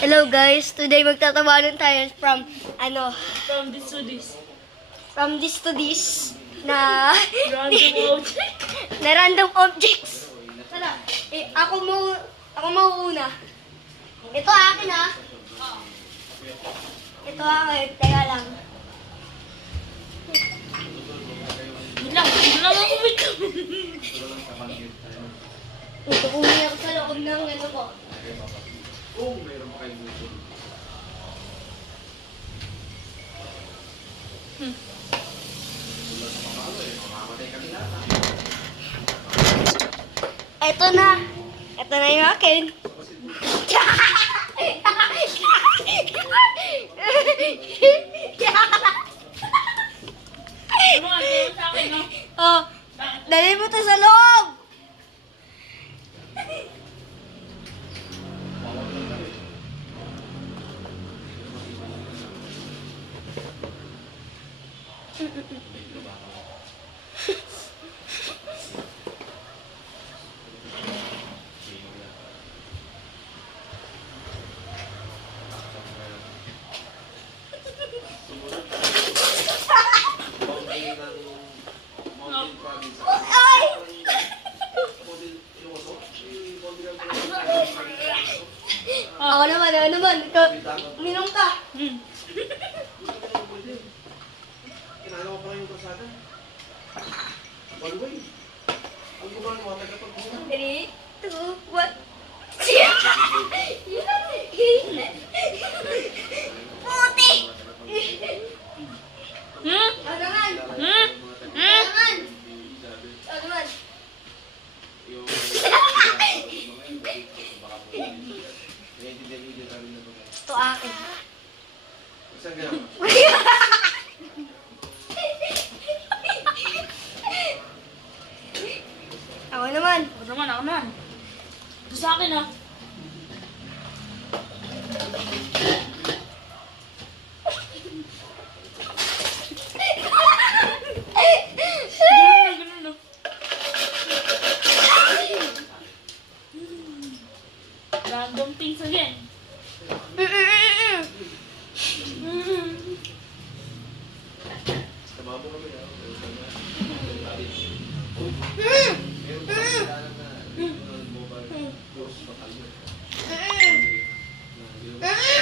Hello guys, today magtatawanan tayo from From this to this. from this to this na Random object. na random objects. Tara, ako mauuna. Ito akin ha. Ito akin, teka lang. Wait lang ako, wait lang. Ito umiyak sa loob ng ano ko. Kung mayroon pa kayong gusto. Wala sa mga mamamatay kami lahat. Ito na. Ito na yung akin. Ano nga, gawin sa akin, no? Oh, dali mo to sa loob. Mountain province. Ay! Ako naman. Ikaw, uminom ka. Kinala ko pa rin yung kasada. One way. Ang gumano mo, tagapag-guna. 3, 2, 1. Puti! Ano naman? Ano naman? Ano naman? Yung... Naiintindihan niyo din namin na ito. Ito akin. Saan ganun? Ako naman. Ako naman. Ito sa akin, ha? Ganun, no? Random things again. Sa babo kami na. Meron pa kailangan na regional mobile force battalion. Na yun.